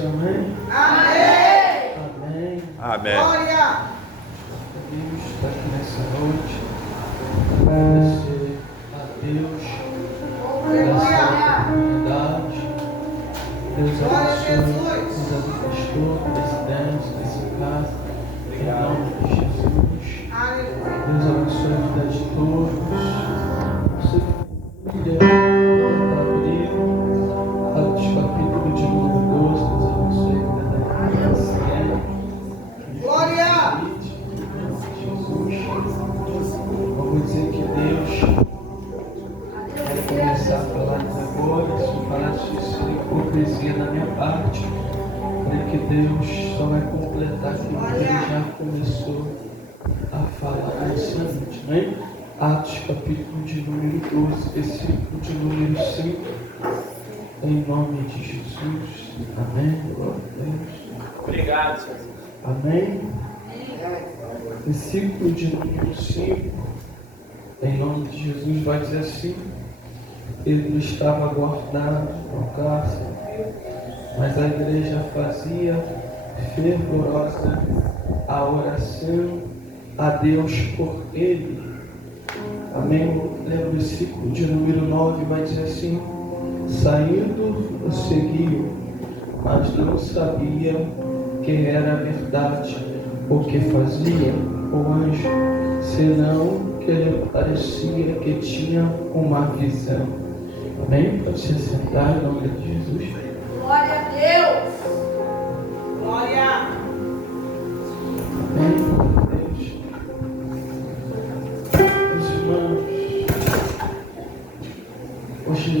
Amém? Amém. Amém. Glória. Deus está aqui nessa noite. Agradecer a Deus pela oportunidade. Deus abençoe o pastor, presidente dessa casa. Em nome de Jesus. Deus abençoe a vida de todos. Você família, Atos capítulo de número 12. Deus abençoe a vida da criança. Glória! Jesus. Vamos dizer que Deus vai começar a falar agora. Se eu falasse isso, seria hipocrisia da minha parte. Porque Deus só vai completar aquilo que Ele já começou a falar nessa noite, né? Atos capítulo de número 12, versículo de número 5. Em nome de Jesus. Amém. Glória a Deus. Obrigado, Senhor. Amém. Versículo de número 5. Em nome de Jesus vai dizer assim: ele estava guardado no cárcere, mas a igreja fazia fervorosa a oração a Deus por ele. Amém. O versículo de número 9 vai dizer assim: saindo o seguiu, mas não sabia que era verdade o que fazia o anjo, senão que lhe parecia que tinha uma visão. Amém? Pode se sentar em nome de Jesus. Glória a Deus. Glória. Amém? Deus. Meus irmãos, hoje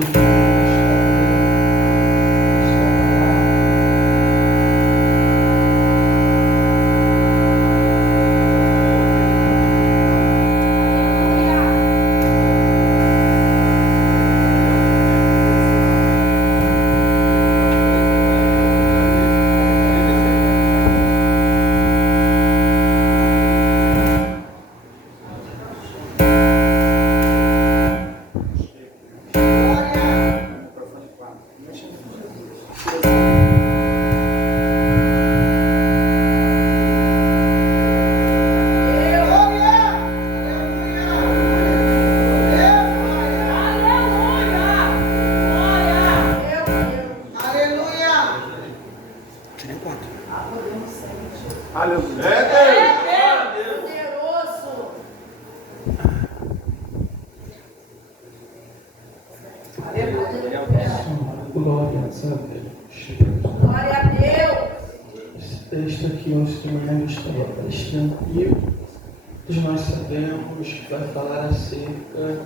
nós sabemos que vai falar acerca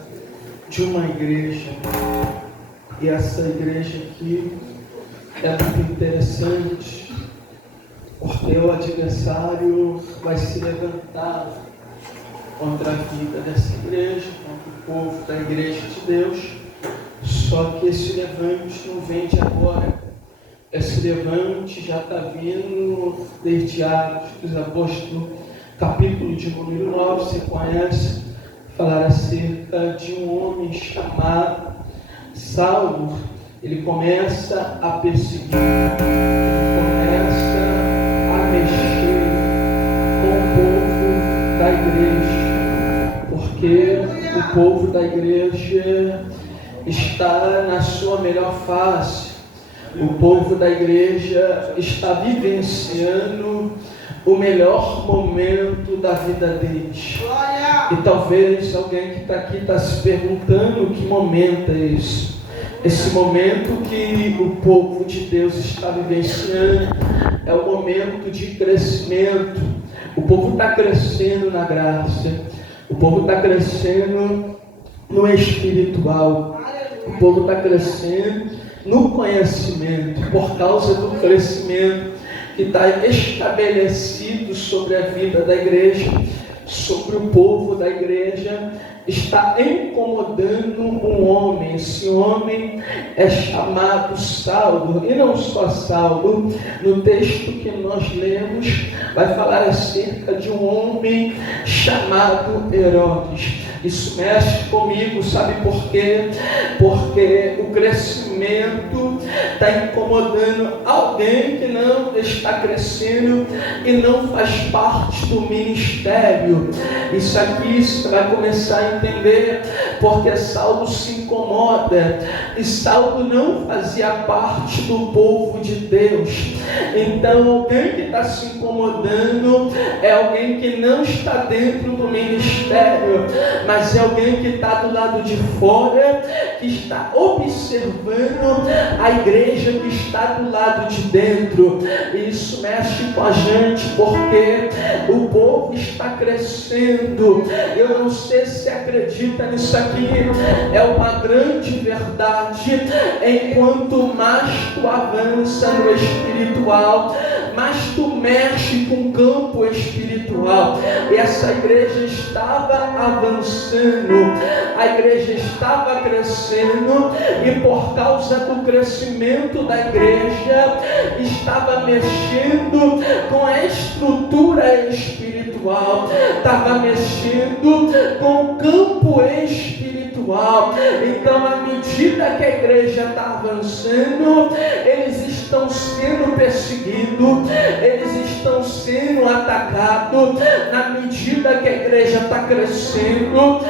de uma igreja, e essa igreja aqui é muito interessante, porque o adversário vai se levantar contra a vida dessa igreja, contra o povo da igreja de Deus. Só que esse levante não vem de agora, esse levante já está vindo desde Atos dos Apóstolos, capítulo de número 9, você conhece, falar acerca de um homem chamado Saulo. Ele começa a perseguir, ele começa a mexer com o povo da igreja, porque o povo da igreja está na sua melhor fase, o povo da igreja está vivenciando o melhor momento da vida deles. E talvez alguém que está aqui está se perguntando que momento é esse. Esse momento que o povo de Deus está vivenciando é o momento de crescimento. O povo está crescendo na graça, o povo está crescendo no espiritual, o povo está crescendo no conhecimento, por causa do crescimento que está estabelecido sobre a vida da igreja, sobre o povo da igreja, está incomodando um homem. Esse homem é chamado Saulo, e não só Saulo. No texto que nós lemos, vai falar acerca de um homem chamado Herodes. Isso mexe comigo, sabe por quê? Porque o crescimento está incomodando alguém que não está crescendo e não faz parte do ministério. Isso aqui você vai começar a entender porque Saulo se incomoda e Saulo não fazia parte do povo de Deus. Então alguém que está se incomodando é alguém que não está dentro do ministério, mas é alguém que está do lado de fora, que está observando a igreja que está do lado de dentro. E isso mexe com a gente porque o povo está crescendo. Eu não sei se acredita nisso aqui, é uma grande verdade. Enquanto mais tu avança no espiritual, mais tu mexe com o campo espiritual. E essa igreja estava avançando, a igreja estava crescendo, e por causa do crescimento da igreja, estava mexendo com a estrutura espiritual, estava mexendo com o campo espiritual. Então, à medida que a igreja está avançando, eles estão sendo perseguidos, eles estão sendo atacados. Na medida que a igreja está crescendo,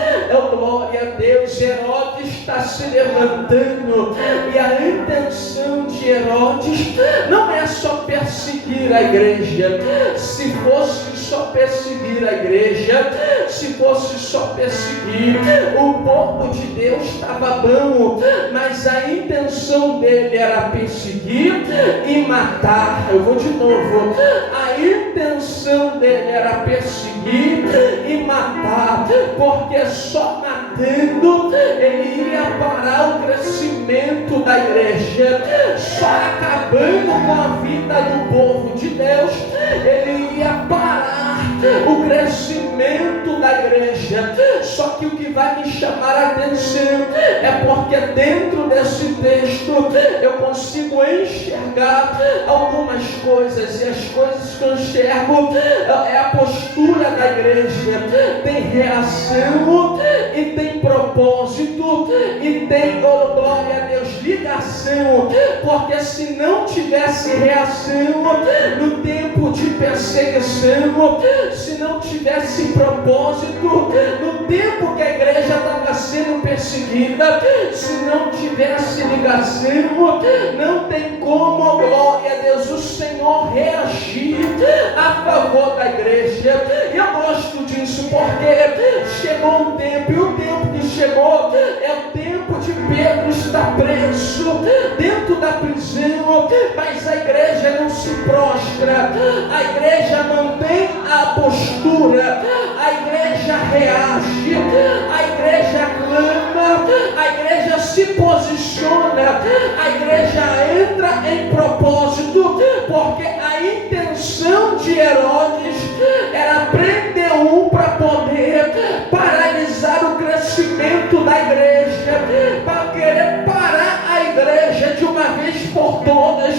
glória a Deus, Herodes está se levantando, e a intenção de Herodes não é só perseguir a igreja. Se fosse só perseguir a igreja, se fosse só perseguir o povo de Deus, estava bom, mas a intenção dele era perseguir e matar. Eu vou de novo. A intenção dele era perseguir e matar, porque só matando ele ia parar o crescimento da igreja. Só acabando com a vida do povo de Deus, ele ia parar o crescimento da igreja. Só que o que vai me chamar a atenção é porque dentro desse texto eu consigo enxergar algumas coisas, e as coisas que eu enxergo é a postura da igreja. Tem reação e tem propósito e tem, oh glória a Deus, ligação. Porque se não tivesse reação no tempo de perseguição, se não tivesse propósito no tempo que a igreja estava sendo perseguida, se não tivesse ligação, não tem como, glória a Deus, o Senhor reagir a favor da igreja. E eu gosto disso porque chegou um tempo, e o tempo que chegou é o tempo de Pedro estar preso dentro da prisão, mas a igreja não se prostra, a igreja mantém a postura, a igreja reage, a igreja clama, a igreja se posiciona, a igreja entra em propósito, porque a intenção de Herodes era prender um para poder paralisar o crescimento da igreja, para querer parar a igreja de uma vez por todas.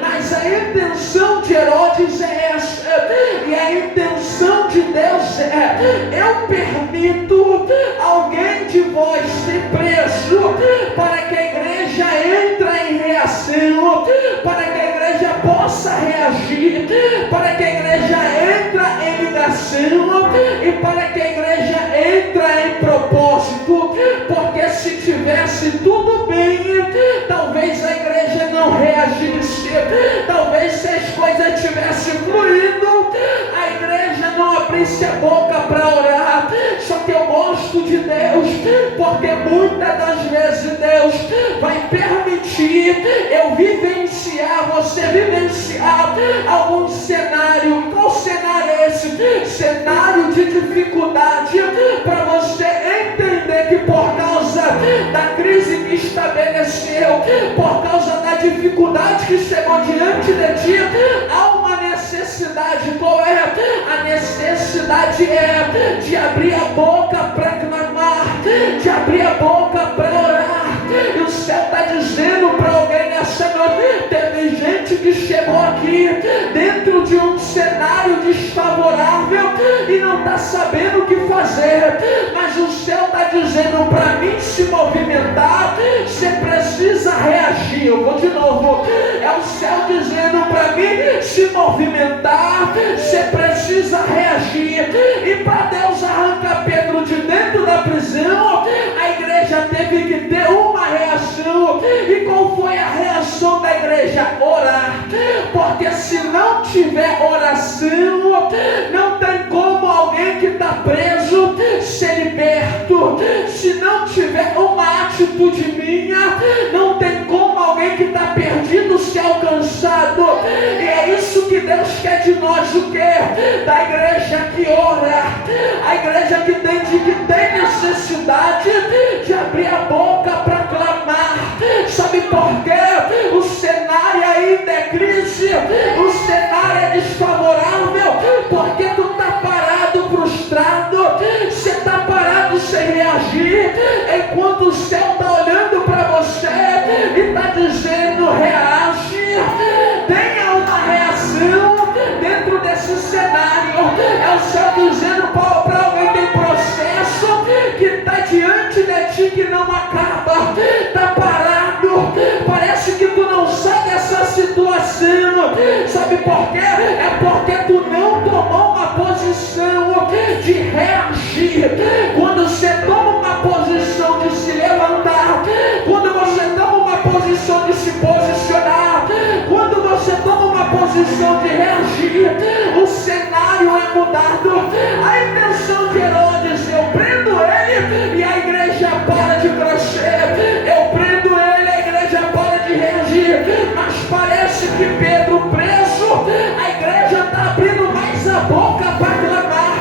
Mas a intenção de Herodes é essa, e a intenção de Deus é: eu permito alguém de vós ser preso para que a igreja entre em reação, para que a igreja possa reagir, para que a igreja entre em ligação e para que a igreja entre em propósito. Porque se tivesse tudo bem, talvez a igreja não reagisse, talvez se as coisas tivessem fluído, a igreja não abrisse a boca para orar. Só que eu gosto de Deus, porque muitas das vezes Deus vai permitir eu vivenciar, você vivenciar algum cenário. Qual cenário é esse? Cenário de dificuldade, para você entender que por causa da crise que estabeleceu, por causa da dificuldade que chegou diante de ti, há uma necessidade. Qual é? A necessidade é de abrir a boca para clamar, de abrir a boca para orar. E o céu está dizendo para alguém nessa noite: teve gente que chegou aqui dentro de um cenário de desfavorável e não está sabendo o que fazer, mas o céu está dizendo: para mim se movimentar, você precisa reagir. Eu vou de novo. É o céu dizendo: para mim se movimentar, você precisa reagir. E para Deus arrancar Pedro de dentro da prisão, a igreja teve que ter uma reação. E qual foi a reação da igreja? Orar. Porque se não tiver oração, não tem como alguém que está preso ser liberto. Se não tiver uma atitude minha, não tem como alguém que está perdido ser alcançado. E é isso que Deus quer de nós. O quê? Da igreja que ora, a igreja que tem necessidade de abrir a boca para clamar. Sabe por quê? O cenário ainda é crise, o cenário é desfavorável, porque tu está parado, frustrado, você está parado sem reagir, enquanto o céu está olhando para você e está dizendo: reage, tenha uma reação dentro desse cenário. É o céu dizendo para alguém: tem processo que está diante de ti que não acaba, está parado, parece que tu não sai dessa situação. Sabe por quê? É porque tu não tomou uma posição de reagir. Quando você toma uma posição de se levantar, quando você toma uma posição de se posicionar, quando você toma uma posição de reagir, o cenário é mudado. A intenção de Herodes: eu prendo ele e a igreja para de crescer. Eu prendo ele, a igreja para de reagir. Mas parece que Pedro preso, a igreja está abrindo mais a boca para clamar.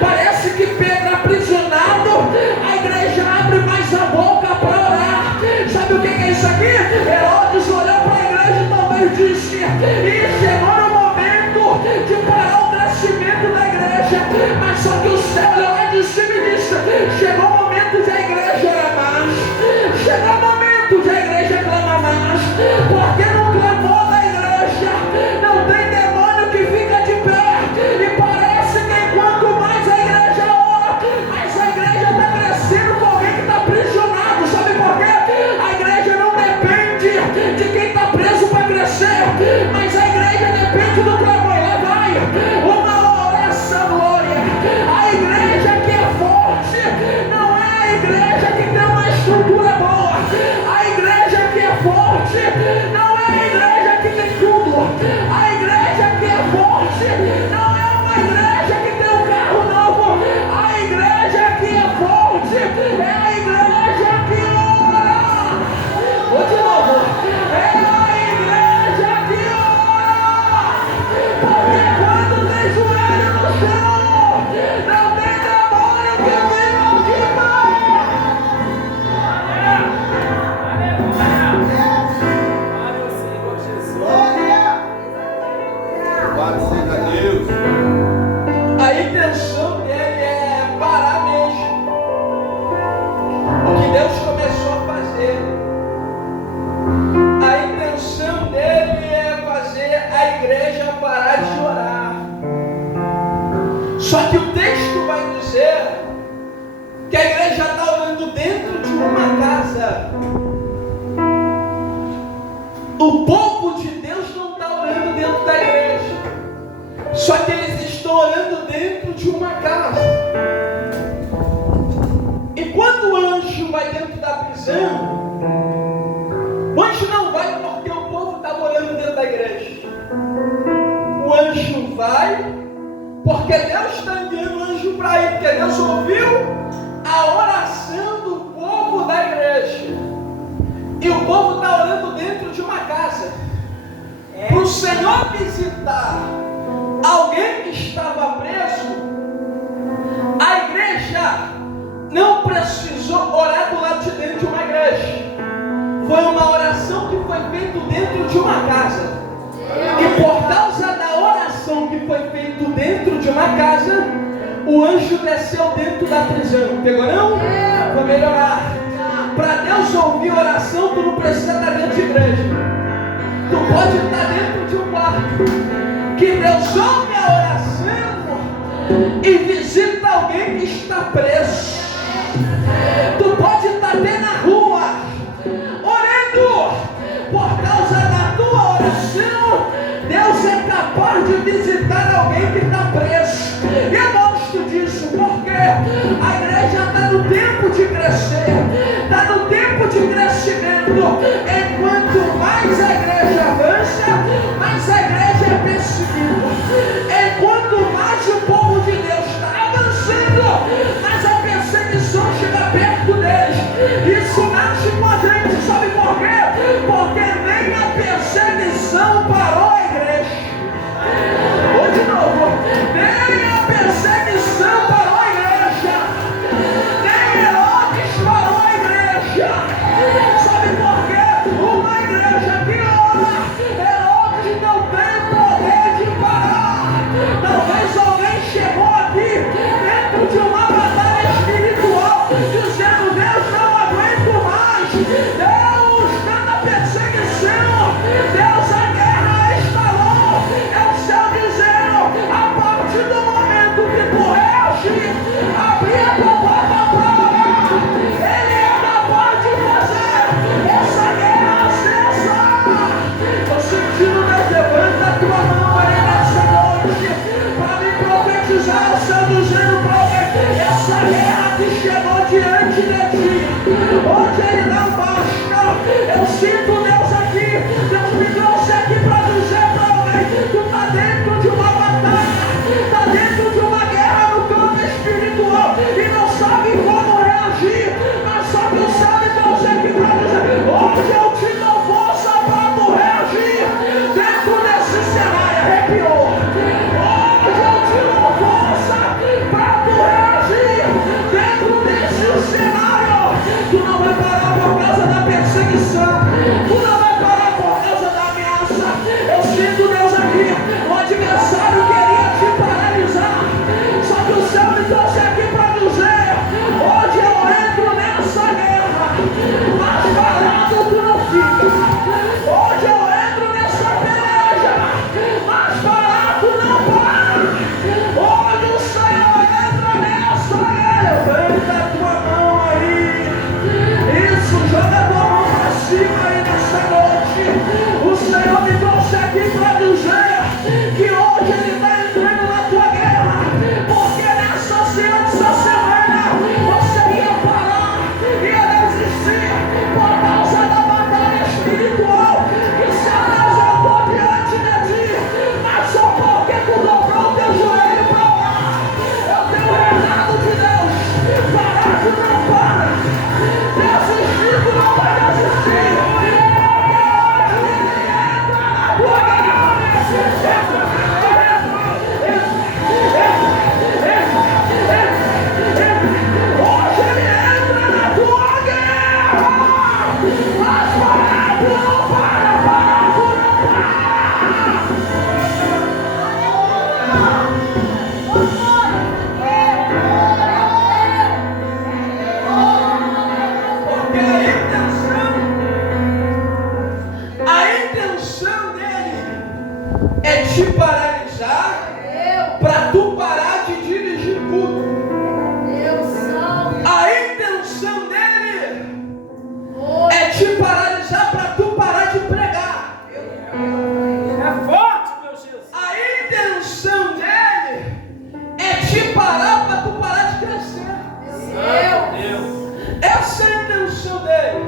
Parece que Pedro aprisionado, a igreja abre mais a boca para orar. Sabe o que é isso aqui? Herodes olhou para a igreja e talvez disse: e chegou no momento de parar o crescimento da igreja. Mas só que o céu olhou lá de cima e disse: chegou o momento de a igreja orar mais, chegou o momento de a igreja clamar mais. Porque no clamor da igreja não tem demônio que fica de pé. E parece que enquanto mais a igreja ora, mais a igreja está crescendo com alguém que está aprisionado. Sabe por quê? A igreja não depende de quem está preso para crescer, mas a igreja depende do clamor. Lá vai uma oração, glória. A igreja que é forte não é a igreja que tem uma estrutura boa. A igreja que é forte não é a igreja que tem tudo. A igreja que é forte não é uma igreja que tem um carro novo. A igreja que é forte é a igreja que ora. Vou de novo. É a igreja que ora. Porque quando tem joelho no chão, não tem demônio que venha algemar. A intenção dele é parar mesmo o que Deus começou a fazer. A intenção dele é fazer a igreja parar de orar. Só que o texto vai dizer que a igreja está orando dentro de uma casa. O povo de Deus não está orando dentro da igreja, só que eles estão orando dentro de uma casa. E quando o anjo vai dentro da prisão, o anjo não vai porque o povo está orando dentro da igreja. O anjo vai porque Deus está enviando o anjo para ir, porque Deus ouviu a oração do povo da igreja. E o povo está orando dentro de uma casa. Para o Senhor visitar alguém que estava preso, a igreja não precisou orar do lado de dentro de uma igreja. Foi uma oração que foi feita dentro de uma casa. E por causa da oração que foi feita dentro de uma casa, o anjo desceu dentro da prisão. Pegou não? Vou melhorar. Para Deus ouvir oração, tu não precisa estar dentro de igreja. Tu pode estar dentro de um quarto. Que Deus ouve a oração e visita alguém que está preso. Tu pode estar até na rua, orando, por causa da tua oração, Deus é capaz de visitar alguém que está preso. Eu gosto disso, porque a igreja está no tempo de crescer, está no tempo de crescimento. Enquanto mais a igreja avança, mais a igreja é perseguida. Enquanto mais o povo de Deus está avançando, mais a perseguição chega perto deles. Isso nasce com a gente, sabe por quê? Porque nem a perseguição parou a igreja. Ou de novo, nem a perseguição parou a igreja, nem Herodes parou a igreja. Sabe por quê? Uma igreja que ora, Herodes não tem poder de parar. Talvez alguém chegou aqui dentro de uma batalha espiritual, dizendo: Deus, não aguento mais, Deus está na perseguição, Deus, a guerra estalou. É o céu dizendo: a partir do momento que tu reagir, abrir a tua porta para orar, Ele é capaz de fazer essa guerra cessar. Estou sentindo, Deus, levanta a tua mão aí nessa noite para me profetizar. O céu dizendo para alguém: essa guerra que chegou diante de ti, hoje Ele não basta. Eu sinto Deus aqui, Deus me trouxe aqui para dizer para alguém: tu está dentro de uma batalha, está dentro de uma guerra no campo espiritual e não sabe como reagir, mas só que o céu me trouxe aqui para dizer: hoje eu te dou força para tu reagir dentro desse cenário. Arrepiou. Hoje eu te dou força para tu reagir dentro desse cenário. Tu não vai parar por causa da perseguição, tu não vai parar por causa da ameaça. Eu sinto Deus aqui, o adversário queria te paralisar, só que o céu me trouxe aqui para dizer: hoje eu entro nessa guerra, mas parado tu não fica. Hoje eu entro nessa peleja, mas parado não para. Hoje o Senhor entra nessa guerra. Levanta a tua mão aí. Isso, joga a tua mão para cima aí nessa noite. O Senhor me trouxe aqui para dizer que hoje Ele está entrando na tua guerra, porque nessa semana você ia parar, ia desistir por causa da batalha espiritual que se apresentou diante de ti, mas só porque tu dobrou o teu joelho para orar. Eu tenho o recado de Deus: parar tu não para, desistir tu não vai desistir, porque hoje Ele entra na tua guerra. Hoje Ele entra na tua guerra, mas parado não para, parado não para. Porque a intenção dele é te paralisar para tu parar de dirigir culto. A intenção dele é te paralisar para tu parar de pregar. É forte, meu Jesus. A intenção dele é te parar para tu parar de crescer. Essa é a intenção dele.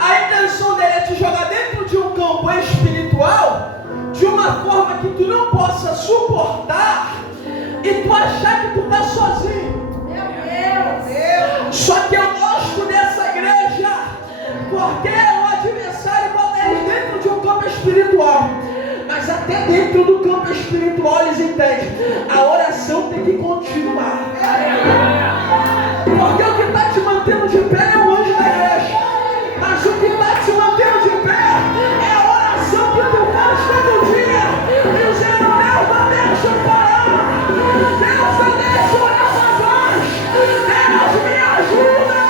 A intenção dele é te jogar dentro de um campo espiritual de uma forma que tu não possa suportar e tu achar que tu está sozinho. Só que eu gosto dessa igreja porque o adversário bota eles dentro de um campo espiritual, mas até dentro do campo espiritual eles entendem: a oração tem que continuar, porque o que está te mantendo de pé é o anjo da igreja, mas o que está te mantendo de pé é a oração que tu faz todo dia, dizendo: Deus, não deixa eu parar, Deus, não deixa eu orar para trás, Deus, me ajuda.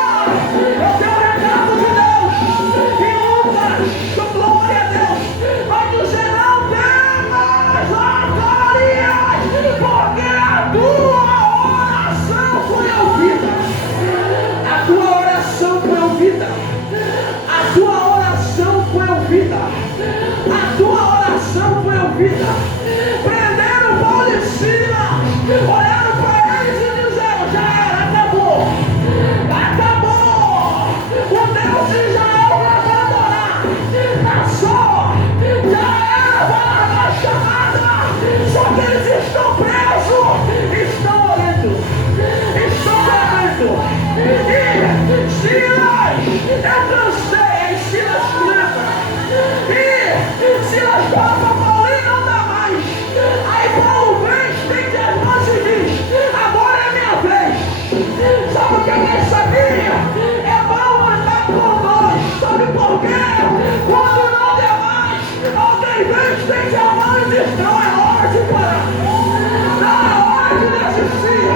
Eu tenho um recado de Deus e Lucas, glória a Deus, vai dizer: não temas, ó Golias, porque a tua profecia.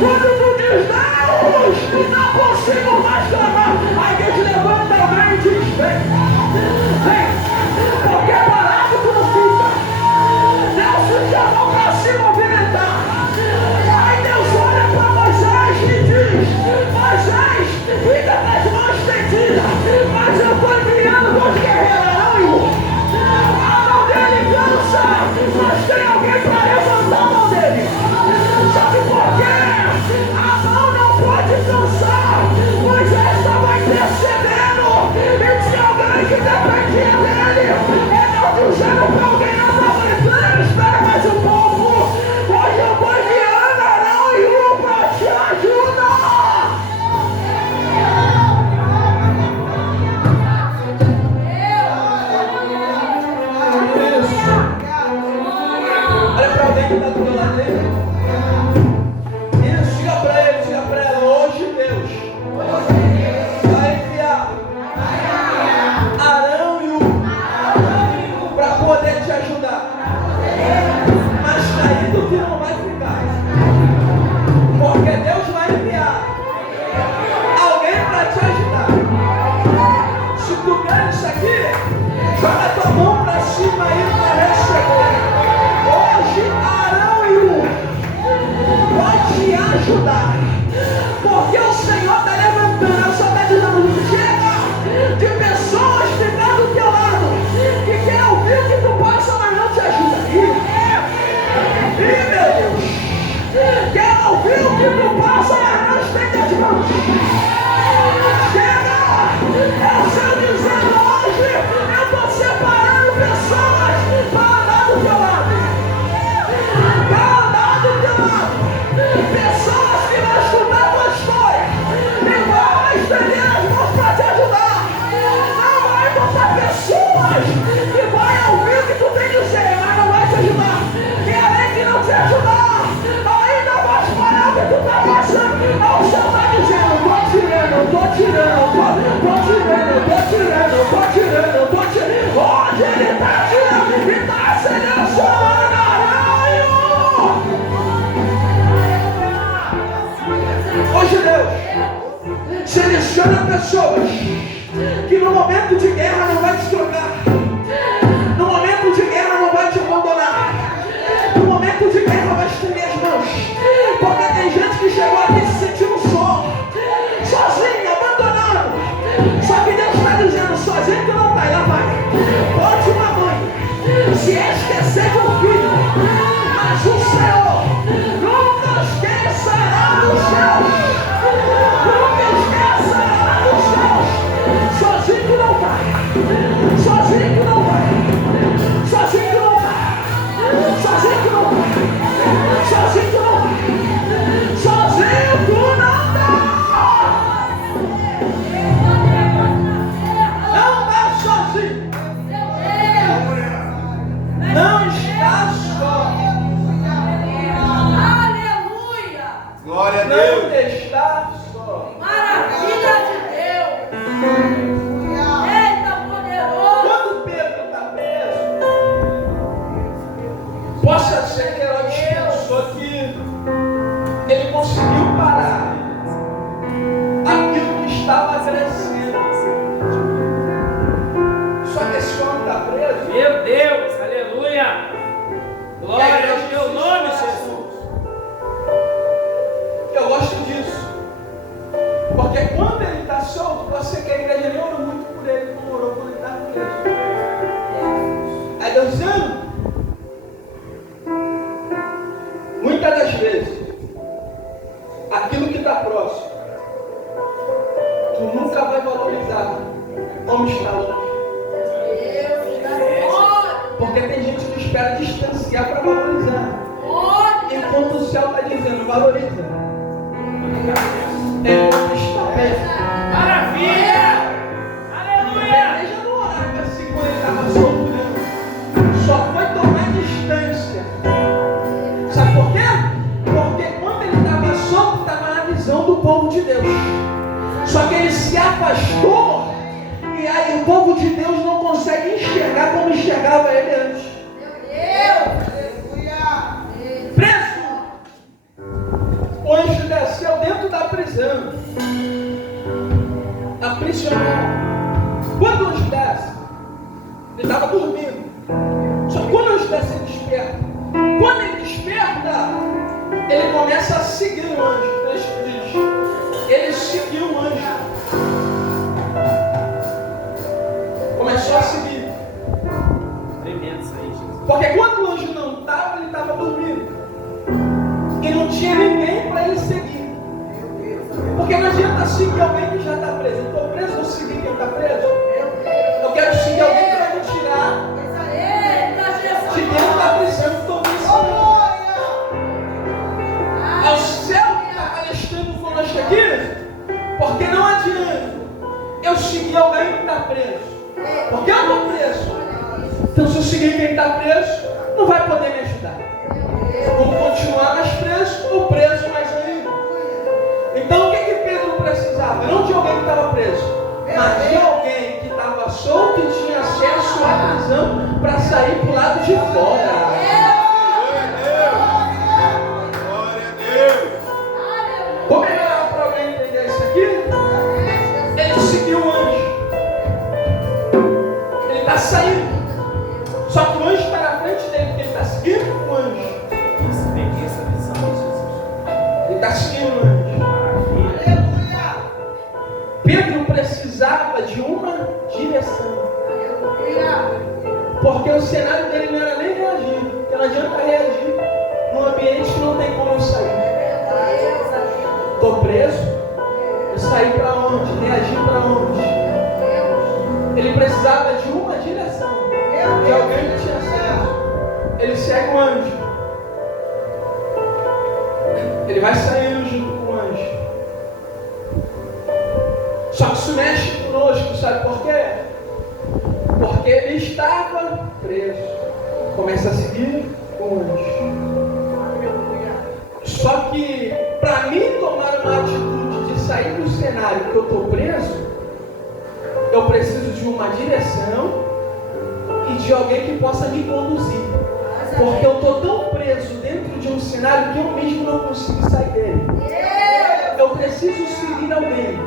Quando tu diz, Deus, não consigo mais clamar, aí Deus levanta alguém e diz, vem, porque parado tu não fica. Deus te chamou para se movimentar. Aí Deus olha para Moisés e diz, Moisés, fica com as mãos estendidas, mas eu estou enviando os guerreiros. A mão dele cansa, mas tem alguém para levantar a mão dele. Sabe por quê? A mão não pode cansar. Moisés estava intercedendo e tinha alguém que dependia dele. Ele dizendo para alguém, não está gritando, espera mais um pouco. Hoje eu vou enviando Arão e Hu para te ajudar. Olha para alguém que está do meu lado dele. Isso, diga para ele, diga para ela, hoje Deus vai enviar Arão e Hu para poder te ajudar. Mas caído que não vai ficar. Porque Deus vai enviar alguém para te ajudar. Se tu quer isso aqui, joga tua mão para cima aí para receber. Hoje Arão e Hu vai te ajudar. Porque o Senhor está levantando, eu só está dizendo, chega de pessoas que estão do teu lado, que quer ouvir o que tu passa, mas não te ajuda. Ih, meu Deus, quer ouvir o que tu passa, mas não estende as mãos. Chega, eu estou dizendo hoje, eu estou separando pessoas para andar do teu lado. Para andar do teu lado. Pessoas que vão escutar a tua história e vão estender as mãos para te ajudar. Não vai botar pessoas que vão ouvir o que tu tem que dizer, mas não vai te ajudar. E além de não te ajudar, ainda vai parar o que tu está passando. O Senhor está dizendo, estou tirando. Onde ele está tirando e está selecionando Arão. Hoje Deus seleciona pessoas que no momento de guerra não vai te trocar. No momento de guerra não vai te abandonar. No momento de guerra vai estender as mãos. Porque tem gente que chegou aqui se sentindo só, sozinho, abandonado. Só que Deus está dizendo, sozinho que não vai, lá vai. Pode uma mãe se esquecer de um filho, mas o Senhor nunca esquecerá dos seus. Nunca esquecerá dos seus. Sozinho que não vai. Sozinho que não vai. Sozinho que não vai. Sozinho que não vai. Sozinho que não vai. Sozinho que não dá. Não está sozinho. Não está só. Aleluia. Glória a Não Deus. está só. Maravilha de Deus. Eita, poderoso. Quando Pedro está preso, possa ser que Herodes pensou que ele conseguiu parar aquilo que estava crescendo. Só que esse homem está preso. Meu Deus, aleluia. Glória ao teu nome, Jesus. Eu gosto disso. Porque quando ele está solto, você que a igreja nem orou muito por ele, como orou quando ele estava preso. Aí Deus dizendo, muitas das vezes, aquilo que está próximo, tu nunca vai valorizar como está longe. Porque tem gente que espera distanciar para valorizar. Enquanto o céu está dizendo, valoriza. Enquanto está perto. Maravilha. A Aleluia. igreja não orava assim quando ele estava solto, né? Só foi tomar distância. Sabe por quê? Porque quando ele estava solto, estava na visão do povo de Deus. Só que ele se afastou e aí o povo de Deus não consegue enxergar como enxergava ele antes. Preso. ele começa a seguir o anjo. O texto diz, ele seguiu o anjo. Começou a seguir. Tremendo isso aí, Jesus. Porque quando o anjo não estava, ele estava dormindo. E não tinha ninguém para ele seguir. Porque não adianta seguir alguém que já está preso. Eu estou preso, vou seguir quem está preso. Eu quero seguir alguém que vai me tirar de dentro da prisão que estou vencendo. Ao céu que está palestrando conosco aqui, porque não adianta eu seguir alguém que está preso. Porque eu estou preso. Então se eu seguir quem está preso, não vai poder me ajudar. Vou continuar mais preso ou preso mais ainda. Então o que Pedro precisava? Não de alguém que estava preso, mas de alguém que estava solto e tinha acesso à prisão para sair para o lado de fora. Como é melhor para alguém entender isso aqui? Ele seguiu o anjo. Ele está saindo. Só que o anjo está na frente dele, porque ele está seguindo o anjo. Peguei essa visão de Jesus. Ele está seguindo o anjo. Pedro precisava de uma direção. Porque o cenário dele não era nem reagir. Porque não adianta reagir num ambiente que não tem como eu sair. Estou preso. Eu saí para onde? Reagir para onde? Ele precisava de uma direção. De alguém que tinha acesso. Ele segue o anjo. Ele vai saindo junto com o anjo. Só que isso mexe conosco, sabe por quê? Porque ele estava preso. Começa a seguir com o anjo. Só que para mim tomar uma atitude de sair do cenário que eu estou preso, eu preciso de uma direção e de alguém que possa me conduzir. Porque eu estou tão preso dentro de um cenário que eu mesmo não consigo sair dele. Eu preciso seguir alguém.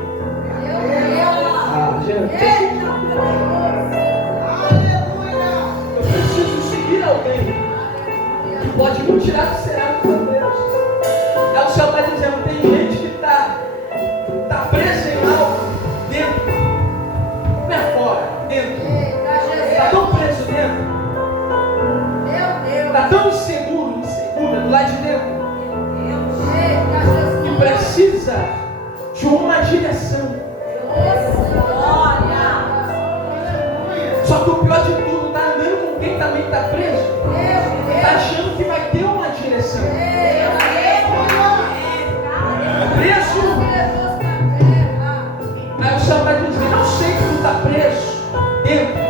Eu preciso seguir alguém que pode me tirar do cenário que eu estou preso. É o Senhor está dizendo, tem gente que está presa em algo dentro. Não é fora, dentro. Está tão preso dentro. Está tão inseguro, insegura do lado de dentro. Que precisa de uma direção. Só que o pior de tudo, está andando com quem também está preso. Está achando que vai ter uma direção. Preso. Aí o Senhor vai dizer, não sei que tu está preso dentro.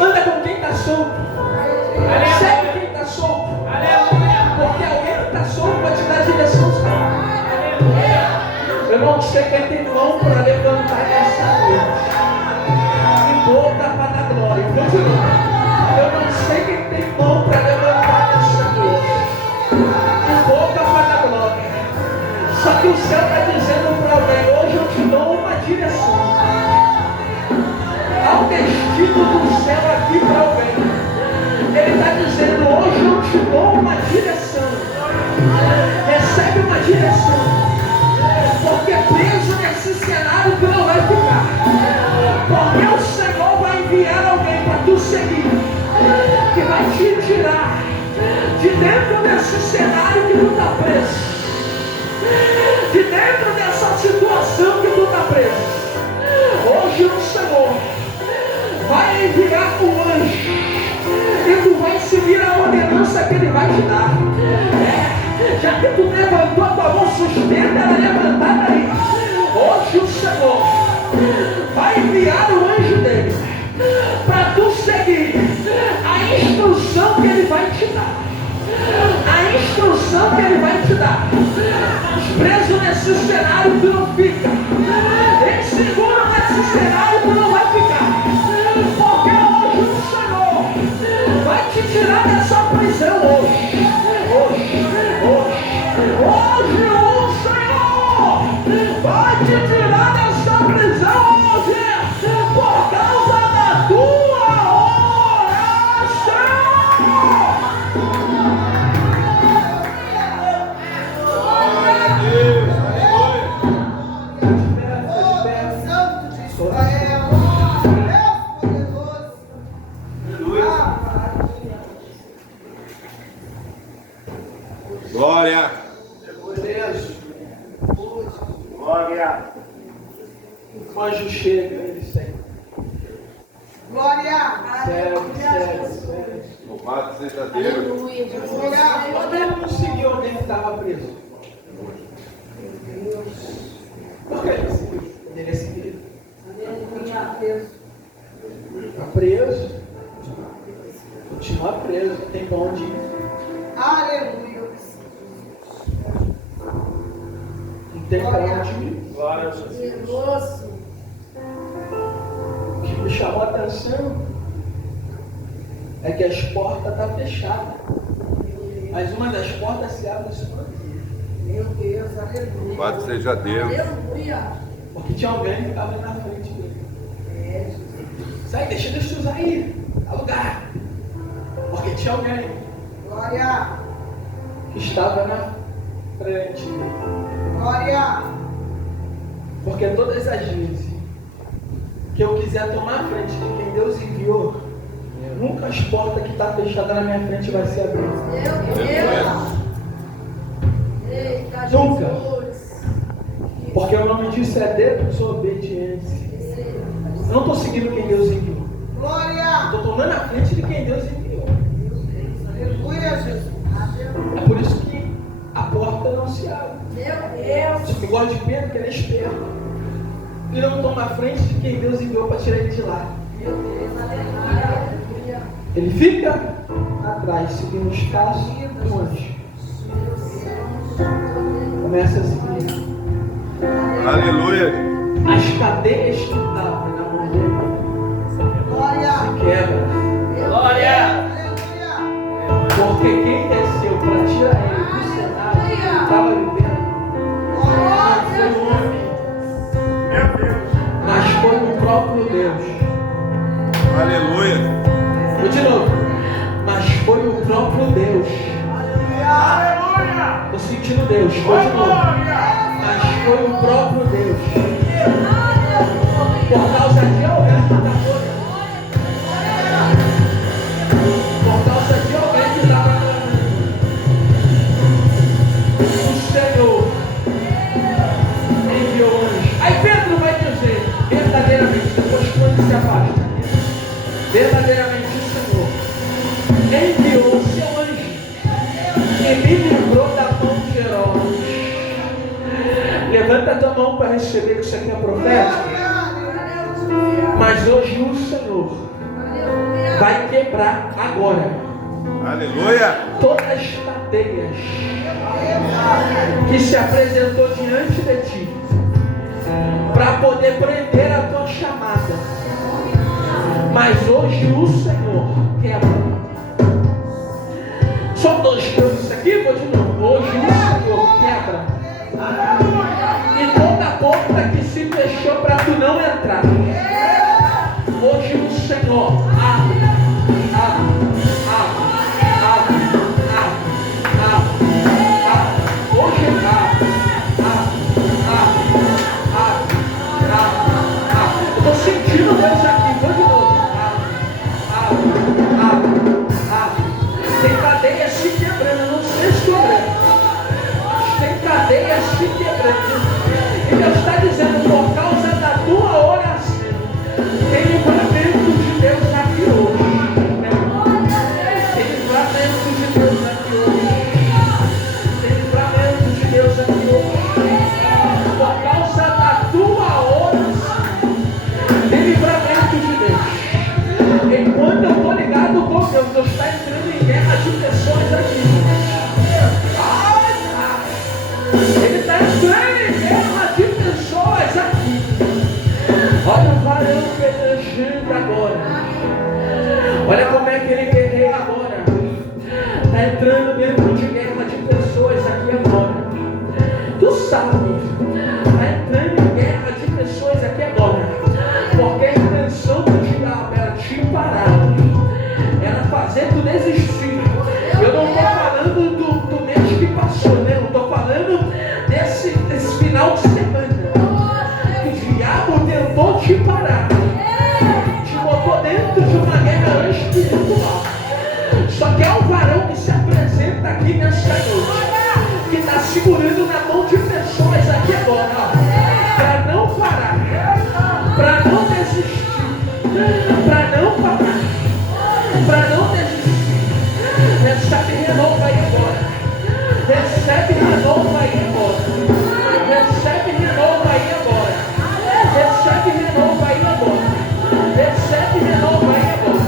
Anda com quem está solto. Segue quem está solto. Porque alguém que está solto vai te dar direção. Eu não sei quem tem mão para levantar essa noite. E boca para dar glória. Eu não sei quem tem mão para levantar essa noite. E boca para dar glória. Só que o céu está dizendo para alguém, hoje eu te dou uma direção. Há um destino do céu aqui para alguém. Ele está dizendo, hoje eu te dou uma direção. Recebe uma direção. Porque preso nesse cenário tu não vai ficar. Porque o Senhor vai enviar alguém para tu seguir. Que vai te tirar de dentro desse cenário que tu está preso. De dentro dessa situação que tu está preso. Hoje o Senhor vai enviar o anjo. E tu vai seguir a ordenança que ele vai te dar. Já que tu levantou a tua mão, sustenta ela levantada aí. Hoje o Senhor vai enviar o anjo dele para tu seguir a instrução que ele vai te dar. A instrução que ele vai te dar. Mas preso nesse cenário tu não fica. Inseguro nesse cenário tu não vai ficar. Porque hoje o Senhor vai te tirar dessa prisão hoje. Hoje o Senhor vai te tirar dessa prisão hoje por causa da tua oração. Beleza? Glória. O anjo chega, ele segue. Glória. Segue. Louvado seja Deus. Aleluia, Jesus. Por que ele não seguiu alguém que estava preso? Por que ele seguiu? Ele é seguido. Está preso. Continua preso. Tem pra onde ir. Aleluia. Não tem pra onde ir. Glória a Jesus. Jesus. O que me chamou a atenção é que as portas estão fechadas. Mas uma das portas se abre sozinha. Meu Deus, aleluia. Louvado seja Deus. Aleluia. Porque tinha alguém que estava na frente dele. É, Jesus. Sai, deixa eu usar aí. Dá lugar. Porque tinha alguém Glória. que estava na frente dele. Glória. Porque todas as vezes que eu quiser tomar a frente de quem Deus enviou, nunca as portas que estão fechadas na minha frente vai se abrir. Meu Deus. Eita, Nunca. Jesus. Porque o nome disso é desobediência. Eu não estou seguindo quem Deus enviou. Glória. Estou tomando a frente de quem Deus enviou. Aleluia, Jesus. É por isso que a porta não se abre. Meu Deus. Igual de Pedro, que ele é esperto. Ele não toma a frente de quem Deus enviou para tirar ele de lá. Meu Deus, aleluia. Ele fica atrás, seguindo os passos do anjo. Começa a seguir. Aleluia. As cadeias que estavam na mão dele Glória. se quebram. Glória. Aleluia. Porque quem desceu para tirar ele do cenário que ele estava vivendo não foi o homem, Meu Deus. mas foi o próprio Deus. Aleluia. Vou de novo. Mas foi o próprio Deus. Aleluia. Estou sentindo Deus. Vou de novo. Mas foi o próprio Deus. Por causa de alguém que estava Por causa de alguém que estava clamando. O Senhor enviou anjo. Aí Pedro vai dizer, verdadeiramente, depois que o anjo se afasta, verdadeiramente o Senhor enviou o seu anjo e me livrou da mão de Herodes. Levanta a tua mão para receber, que isso aqui é profético. Mas hoje o Senhor vai quebrar agora Aleluia. todas as cadeias que se apresentou diante de ti para poder prender a tua chamada. Mas hoje o Senhor quebra. Só dois que eu disse aqui, vou de novo. Hoje o Senhor quebra. E toda porta que se fechou para tu não entrar. Hoje o Senhor abre, abre, abre, abre, abre, abre, abre. Hoje abre, abre, abre, abre, abre. Eu estou sentindo Deus aqui, vou de novo. Abre, abre, abre. Tem cadeias se quebrando, não sei se tem cadeias se quebrando. E Deus está dizendo, por causa da tua oração, tem livramento de Deus aqui hoje. Tem livramento de Deus aqui hoje. Tem livramento de Deus aqui hoje. Por causa da tua oração, tem livramento de Deus. Enquanto eu estou ligado com Deus, Deus está entrando em guerra de pessoas aqui. Ele está entrando em guerra de pessoas aqui. Olha o varão pelejando agora. Olha como é que ele guerreia agora. Está entrando dentro de guerra de pessoas aqui agora. Tu sabe, está entrando em guerra de pessoas aqui agora. Porque a intenção do diabo era te parar, era fazer tu desistir. Eu não estou falando do mês que passou, né? Eu estou falando desse final de semana. O diabo tentou te parar, te botou dentro de uma guerra espiritual. Só que é um varão que se apresenta aqui nessa noite, que está segurando na mão de pessoas aqui agora, para não parar, para não desistir, para não parar, para não desistir. Recebe renovo aí agora. Recebe renovo aí agora. Recebe renovo aí agora. Recebe renovo aí agora. Recebe renovo aí agora.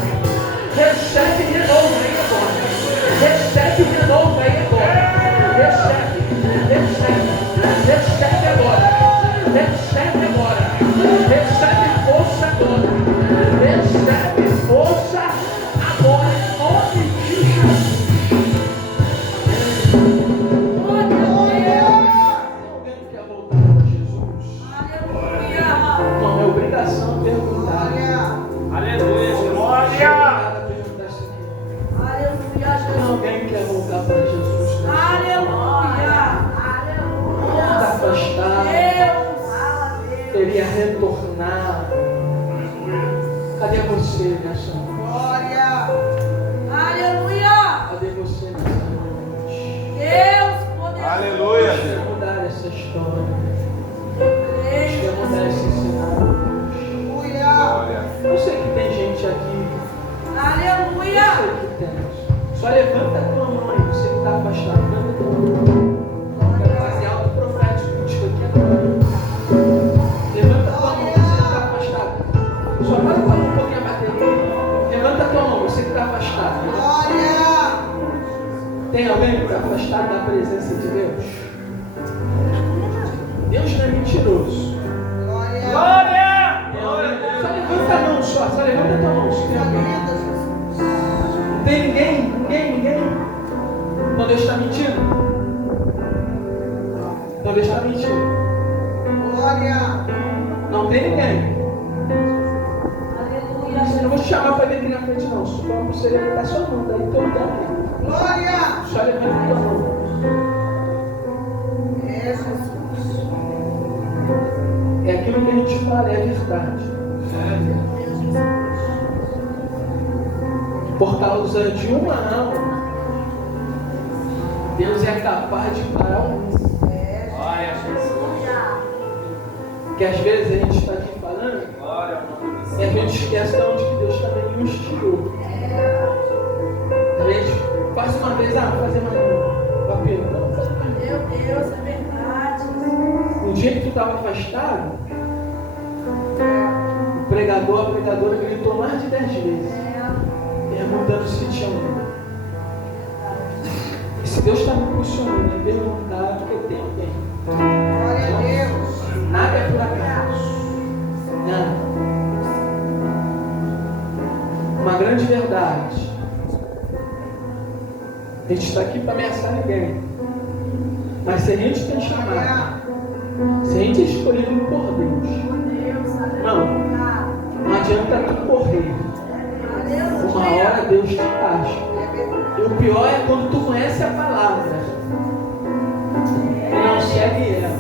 Recebe renovo aí agora. Recebe renovo aí agora. Recebe agora. Recebe agora. Recebe força agora. Recebe força agora em nome de Jesus. Alguém quer voltar para Jesus? Não é obrigação perguntar. Aleluia, glória. Alguém quer voltar para Jesus? Está afastado, queria retornar. Cadê você nessa noite? Cadê você nessa noite? Aleluia. Deus quer mudar essa história. Deus quer mudar esse cenário. Glória. Eu sei que tem gente aqui. Eu sei que tem. Só levanta a tua mão aí, você que está afastado. Levanta a tua mão. Quero fazer algo profético contigo aqui agora. Levanta a tua mão, você que está afastado. Só para colocar um pouquinho a bateria. Levanta a tua mão, você que está afastado. Tem alguém que está afastado da presença de Deus? Deus não é mentiroso. Glória. Só levanta a mão, só levanta a tua mão. Se tem alguém. Não tem ninguém? Então Deus está mentindo? Então Deus está mentindo. Não tem ninguém. Eu não vou te chamar para vir aqui na frente não. Só para você levantar sua mão. Daí todo mundo aqui. Só levanta a tua mão. É aquilo que a gente fala, é a verdade. Por causa de uma alma, Deus é capaz de parar o mundo. Glória a Jesus. Que às vezes a gente está aqui falando e a gente esquece de onde que Deus também nos tirou. A gente faz uma vez, vou fazer mais uma. Papel, não vou fazer mais uma. Meu Deus, é verdade. No dia que tu estava afastado, o pregador, a pregadora gritou mais de 10 vezes, perguntando se tinha alguém. E se Deus está me impulsionando a perguntar, porque tem alguém. Nada é por acaso. Nada. Uma grande verdade. A gente está aqui para ameaçar ninguém. Mas se a gente tem chamado, se a gente é escolhido por Deus, não adianta tu correr. Uma hora Deus te acha. E o pior é quando tu conhece a palavra e não segue ela.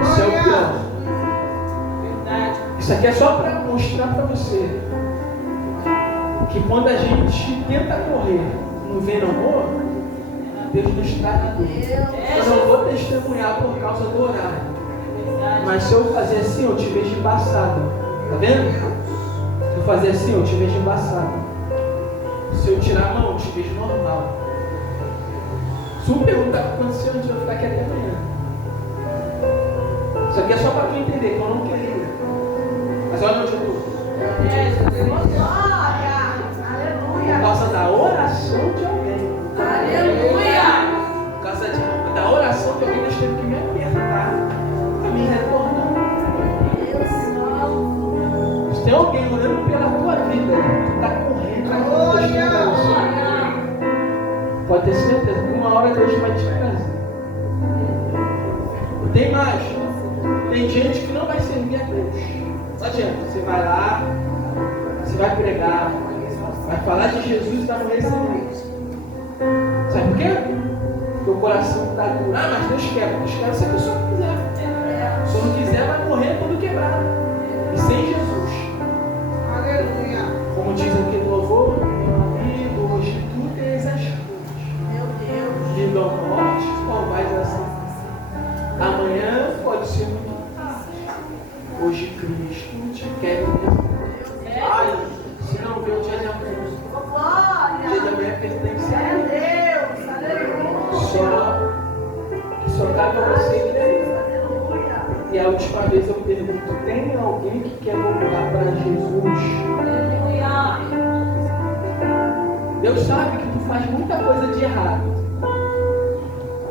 Isso é o pior. Isso aqui é só para mostrar para você que quando a gente tenta correr no vem amor, Deus nos traz na dor. Eu não vou testemunhar por causa do horário. Mas se eu fazer assim, eu te vejo embaçado. Tá vendo? Se eu fazer assim, eu te vejo embaçado. Se eu tirar a mão, eu te vejo normal. Se eu perguntar o que aconteceu, a gente vai ficar aqui até amanhã. Isso aqui é só para tu entender que eu não queria. Mas olha onde eu estou. Por causa da oração de alguém. Por causa da oração de alguém, nós temos que me apertar para me retornar. Se tem alguém orando pela tua vida, tu está correndo, pode ter certeza que uma hora Deus vai te trazer. E tem mais. Tem gente que não vai servir a Deus. Não adianta. Você vai lá, você vai pregar, vai falar de Jesus e vai morrer sem Deus. Sabe por quê? Porque o coração está duro. Mas Deus quer. Deus quer se a pessoa quiser. Se não quiser, vai morrer todo quebrado. E sem Jesus. Como diz aqui no louvor, meu amigo, hoje tu tens as coisas. Meu Deus. Digam morte, qual vai assim? Amanhã pode ser muito difícil. Hoje Cristo te quer mesmo. Ai, se não vê o dia de amanhã. O dia de amanhã pertence a Deus. Só cabe a você crer. E a última vez eu pergunto, tem alguém que quer voltar para Jesus? Deus sabe que tu faz muita coisa de errado.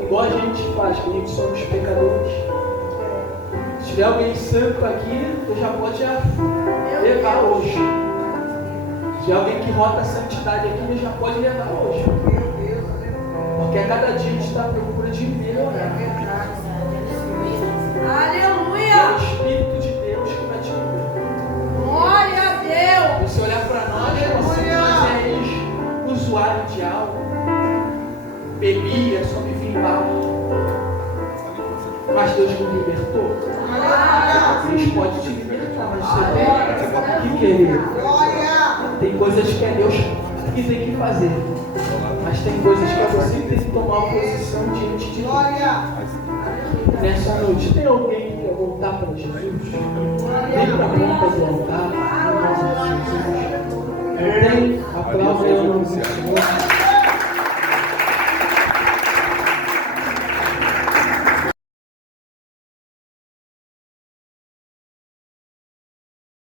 Igual a gente faz, que a gente somos pecadores. Se tiver alguém santo aqui, tu já pode levar hoje. Se tiver alguém que rota a santidade aqui, já pode levar hoje. Porque a cada dia a gente está à procura de melhorar. Aleluia! É o Espírito de Deus que vai te mover. Glória a Deus! Você olhar para nós, nós és usuário de álcool, bebia, só vivia em bar. Mas Deus nos libertou. Deus pode te libertar, mas você tem que querer. Tem coisas que é Deus que tem que fazer. Mas tem coisas que você tem que tomar posição diante de Deus. Nessa noite, tem alguém que quer voltar para Jesus? Vem para a porta do altar. Tem, aplauda eu no Senhor.